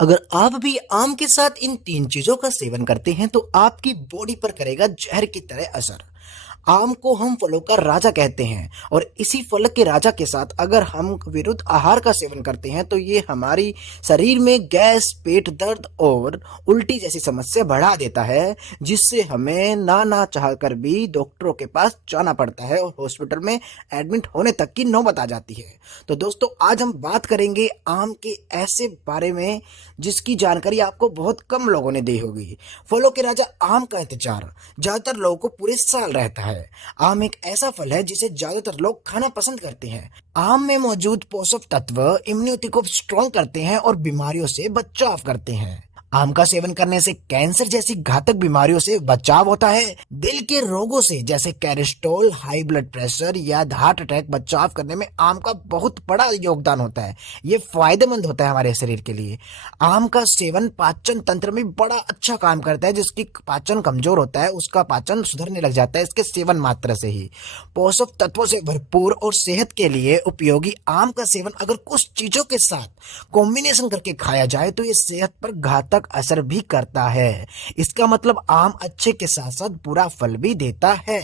अगर आप भी आम के साथ इन 3 चीज़ों का सेवन करते हैं तो आपकी बॉडी पर करेगा ज़हर की तरह असर। आम को हम फलों का राजा कहते हैं और इसी फल के राजा के साथ अगर हम विरुद्ध आहार का सेवन करते हैं तो ये हमारी शरीर में गैस, पेट दर्द और उल्टी जैसी समस्या बढ़ा देता है, जिससे हमें ना चाहकर भी डॉक्टरों के पास जाना पड़ता है और हॉस्पिटल में एडमिट होने तक की नौबत आ जाती है। तो दोस्तों, आज हम बात करेंगे आम के ऐसे बारे में जिसकी जानकारी आपको बहुत कम लोगों ने दी होगी। फलों के राजा आम का इंतजार ज्यादातर लोगों को पूरे साल रहता है। आम एक ऐसा फल है जिसे ज्यादातर लोग खाना पसंद करते हैं। आम में मौजूद पोषक तत्व इम्यूनिटी को स्ट्रॉन्ग करते हैं और बीमारियों से बचाव करते हैं। आम का सेवन करने से कैंसर जैसी घातक बीमारियों से बचाव होता है। दिल के रोगों से जैसे कैलेस्ट्रॉल, हाई ब्लड प्रेशर या हार्ट अटैक बचाव करने में आम का बहुत बड़ा योगदान होता है। ये फायदेमंद होता है हमारे शरीर के लिए। आम का सेवन पाचन तंत्र में बड़ा अच्छा काम करता है। जिसकी पाचन कमजोर होता है उसका पाचन सुधरने लग जाता है इसके सेवन मात्रा से ही। पोषक तत्वों से भरपूर और सेहत के लिए उपयोगी आम का सेवन अगर कुछ चीजों के साथ कॉम्बिनेशन करके खाया जाए तो ये सेहत पर घातक असर भी करता है। इसका मतलब आम अच्छे के साथ साथ बुरा फल भी देता है।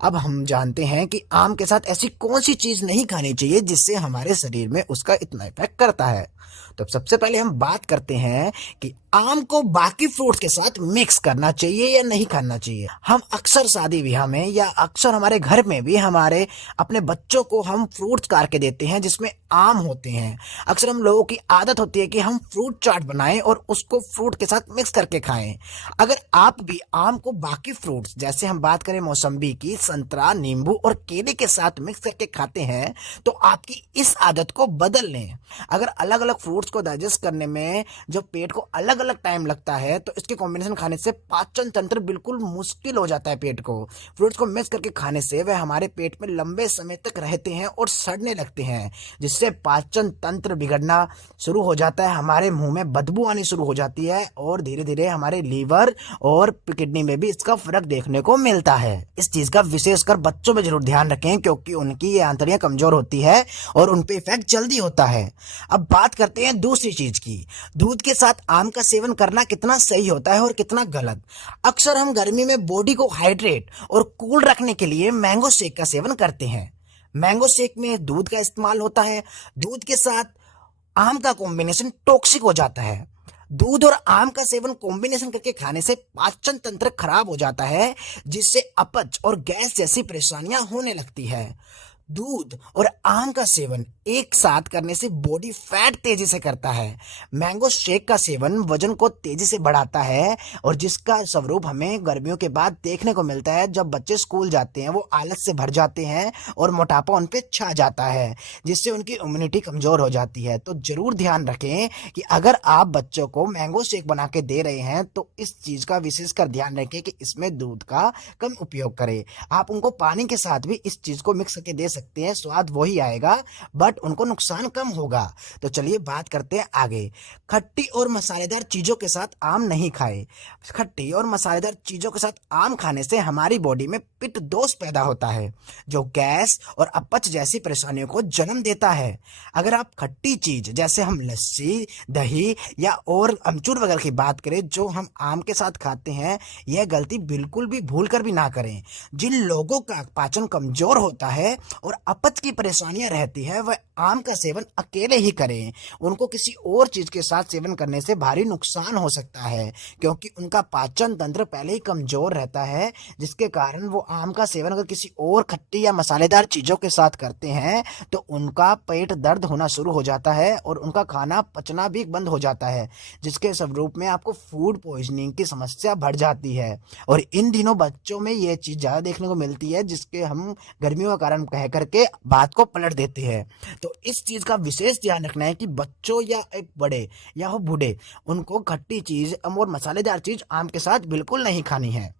अब हम जानते हैं कि आम के साथ ऐसी कौन सी चीज नहीं खानी चाहिए जिससे हमारे शरीर में उसका इतना इफेक्ट करता है। तो सबसे पहले हम बात करते हैं कि आम को बाकी फ्रूट्स के साथ मिक्स करना चाहिए या नहीं करना चाहिए। हम अक्सर शादी ब्याह में या अक्सर हमारे घर में भी हमारे अपने बच्चों को हम फ्रूट्स काट के देते हैं जिसमें आम होते हैं। अक्सर हम लोगों की आदत होती है कि हम फ्रूट चाट बनाएं और उसको फ्रूट के साथ मिक्स करके खाएं। अगर आप भी आम को बाकी फ्रूट्स जैसे हम बात करें मौसम्बी की, संतरा, नींबू और केले के साथ मिक्स करके खाते हैं तो आपकी इस आदत को बदल लें। अगर अलग अलग फ्रूट्स को डाइजेस्ट करने में जो पेट को अलग अलग टाइम लगता है तो इसके कॉम्बिनेशन खाने से पाचन तंत्र बिल्कुल मुश्किल हो जाता है। पेट को फ्रूट्स को मिक्स करके खाने से वह हमारे पेट में लंबे समय तक रहते हैं और सड़ने लगते हैं, जिससे पाचन तंत्र बिगड़ना शुरू हो जाता है। हमारे मुंह में बदबू आनी शुरू हो जाती है और धीरे धीरे हमारे लीवर और किडनी में भी इसका फर्क देखने को मिलता है। इस चीज का विशेषकर बच्चों में जरूर ध्यान रखें क्योंकि उनकी ये आंतड़ियां कमजोर होती है और उन पे इफेक्ट जल्दी होता है। अब बात करते हैं दूसरी चीज की। दूध के साथ आम का सेवन करना कितना सही होता है और कितना गलत। अक्सर हम गर्मी में बॉडी को हाइड्रेट और कूल रखने के लिए मैंगो शेक का सेवन करते हैं। मैंगो शेक में दूध का इस्तेमाल होता है। दूध के साथ आम का कॉम्बिनेशन टॉक्सिक हो जाता है। दूध और आम का सेवन कॉम्बिनेशन करके खाने से पाचन तंत्र खराब हो जाता है, जिससे अपच और गैस जैसी परेशानियां होने लगती है। दूध और आम का सेवन एक साथ करने से बॉडी फैट तेजी से करता है। मैंगो शेक का सेवन वजन को तेजी से बढ़ाता है और जिसका स्वरूप हमें गर्मियों के बाद देखने को मिलता है। जब बच्चे स्कूल जाते हैं वो आलस से भर जाते हैं और मोटापा उन पे छा जाता है, जिससे उनकी इम्यूनिटी कमजोर हो जाती है। तो जरूर ध्यान रखें कि अगर आप बच्चों को मैंगो शेक बना के दे रहे हैं तो इस चीज का विशेषकर ध्यान रखें कि इसमें दूध का कम उपयोग करें। आप उनको पानी के साथ भी इस चीज को मिक्स करके दे सकते हैं, स्वाद वही आएगा बट उनको नुकसान कम होगा। तो चलिए बात करते हैं आगे। खट्टी और मसालेदार चीजों के साथ आम नहीं खाएं। खट्टी और मसालेदार चीजों के साथ आम खाने से हमारी बॉडी में पित्त दोष पैदा होता है जो गैस और अपच जैसी परेशानियों को जन्म देता है। अगर आप खट्टी चीज जैसे हम लस्सी, दही या और अमचूर वगैरह की बात करें जो हम आम के साथ खाते हैं, यह गलती बिल्कुल भी भूल कर भी ना करें। जिन लोगों का पाचन कमजोर होता है और अपच की परेशानियां रहती है वह आम का सेवन अकेले ही करें। उनको किसी और चीज के साथ सेवन करने से भारी नुकसान हो सकता है क्योंकि उनका पाचन तंत्र पहले ही कमजोर रहता है, जिसके कारण वो आम का सेवन अगर किसी और खट्टी या मसालेदार चीजों के साथ करते हैं तो उनका पेट दर्द होना शुरू हो जाता है और उनका खाना पचना भी बंद हो जाता है, जिसके स्वरूप में आपको फूड पॉइजनिंग की समस्या बढ़ जाती है। और इन दिनों बच्चों में ये चीज ज्यादा देखने को मिलती है, जिसके हम गर्मियों का कारण कह करके बात को पलट देते हैं। तो इस चीज का विशेष ध्यान रखना है कि बच्चों या एक बड़े या हो बूढ़े, उनको खट्टी चीज और मसालेदार चीज आम के साथ बिल्कुल नहीं खानी है।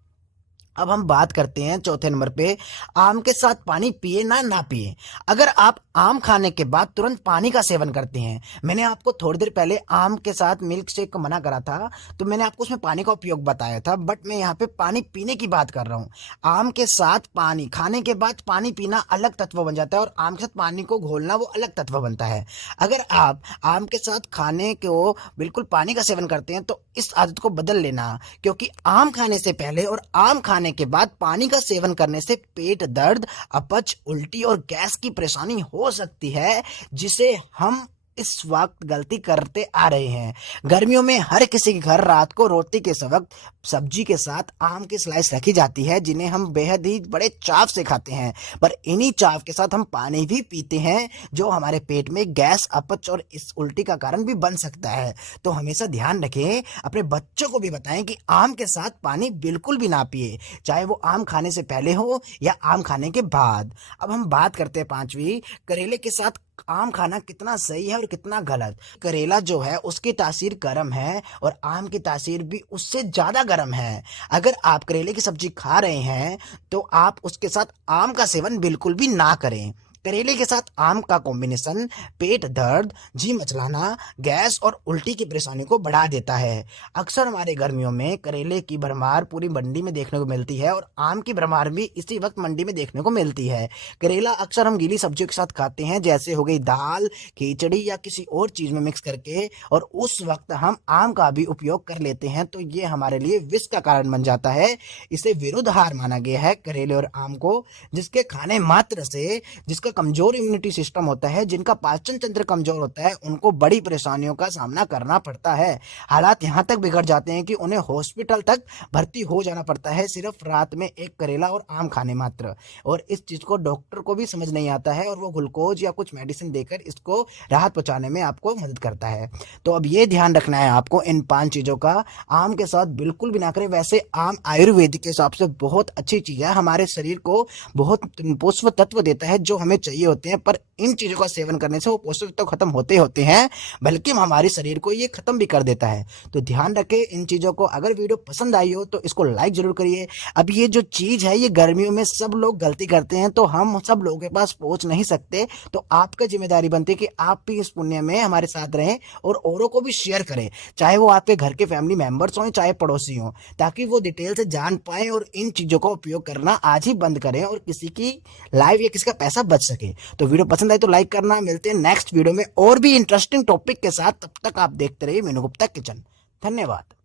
अब हम बात करते हैं चौथे नंबर पे, आम के साथ पानी पिए ना पिए। अगर आप आम खाने के बाद तुरंत पानी का सेवन करते हैं, मैंने आपको थोड़ी देर पहले आम के साथ मिल्क शेक को मना करा था, तो मैंने आपको उसमें पानी का उपयोग बताया था, बट मैं यहाँ पे पानी पीने की बात कर रहा हूँ। आम के साथ पानी खाने के बाद पानी पीना अलग तत्व बन जाता है, और आम के साथ पानी को घोलना वो अलग तत्व बनता है। अगर आप आम के साथ खाने को बिल्कुल पानी का सेवन करते हैं तो इस आदत को बदल लेना, क्योंकि आम खाने से पहले और आम खाने के बाद पानी का सेवन करने से पेट दर्द, अपच, उल्टी और गैस की परेशानी हो सकती है, जिसे हम इस वक्त गलती करते आ रहे हैं। गर्मियों में हर किसी के घर रात को रोटी के वक्त सब्जी के साथ आम की स्लाइस रखी जाती है, जिन्हें हम बेहद ही बड़े चाव से खाते हैं। पर इन्हीं चाव के साथ हम पानी भी पीते हैं, जो हमारे पेट में गैस, अपच और इस उल्टी का कारण भी बन सकता है। तो हमेशा ध्यान रखें, अपने बच्चों को भी बताएं कि आम के साथ पानी बिल्कुल भी ना पिए, चाहे वो आम खाने से पहले हो या आम खाने के बाद। अब हम बात करते हैं पांचवी, करेले के साथ आम खाना कितना सही है और कितना गलत। करेला जो है उसकी तासीर गर्म है, और आम की तासीर भी उससे ज्यादा गर्म है। अगर आप करेले की सब्जी खा रहे हैं तो आप उसके साथ आम का सेवन बिल्कुल भी ना करें। करेले के साथ आम का कॉम्बिनेशन पेट दर्द, जी मचलाना, गैस और उल्टी की परेशानी को बढ़ा देता है। अक्सर हमारे गर्मियों में करेले की भरमार पूरी मंडी में देखने को मिलती है, और आम की भरमार भी इसी वक्त मंडी में देखने को मिलती है। करेला अक्सर हम गीली सब्जियों के साथ खाते हैं, जैसे हो गई दाल, खिचड़ी या किसी और चीज में मिक्स करके, और उस वक्त हम आम का भी उपयोग कर लेते हैं, तो ये हमारे लिए विष का कारण बन जाता है। इसे विरुद्ध आहार माना गया है करेले और आम को, जिसके खाने मात्र से जिसका कमजोर इम्यूनिटी सिस्टम होता है, जिनका पाचन तंत्र कमजोर होता है, उनको बड़ी परेशानियों का सामना करना पड़ता है। हालात यहाँ तक बिगड़ जाते हैं कि उन्हें हॉस्पिटल तक भर्ती हो जाना पड़ता है, सिर्फ रात में एक करेला और आम खाने मात्र। और इस चीज को डॉक्टर को भी समझ नहीं आता है, और वो ग्लूकोज या कुछ मेडिसिन देकर इसको राहत पहुंचाने में आपको मदद करता है। तो अब ये ध्यान रखना है आपको इन 5 चीजों का, आम के साथ बिल्कुल भी ना करें। वैसे आम आयुर्वेदिक के हिसाब से बहुत अच्छी चीज है, हमारे शरीर को बहुत पोषक तत्व देता है जो हमें चाहिए होते हैं, पर इन चीजों का सेवन करने से वो पोषक तत्व खत्म होते होते हैं, बल्कि हमारे शरीर को ये खत्म भी कर देता है। तो ध्यान रखें इन चीजों को। अगर वीडियो पसंद आई हो तो इसको लाइक जरूर करिए। अब ये जो चीज है ये गर्मियों में सब लोग गलती करते हैं, तो हम सब लोगों के पास पहुंच नहीं सकते, तो आपका जिम्मेदारी बनती है कि आप भी इस पुण्य में हमारे साथ रहें और औरों को भी शेयर करें, चाहे वो आपके घर के फैमिली मेंबर्स हों चाहे पड़ोसी हों, ताकि वो डिटेल से जान पाए और इन चीजों का उपयोग करना आज ही बंद करें, और किसी की लाइफ या किसी का पैसा बच सके। तो वीडियो पसंद आए तो लाइक करना। मिलते हैं नेक्स्ट वीडियो में और भी इंटरेस्टिंग टॉपिक के साथ, तब तक आप देखते रहिए मीनू गुप्ता किचन। धन्यवाद।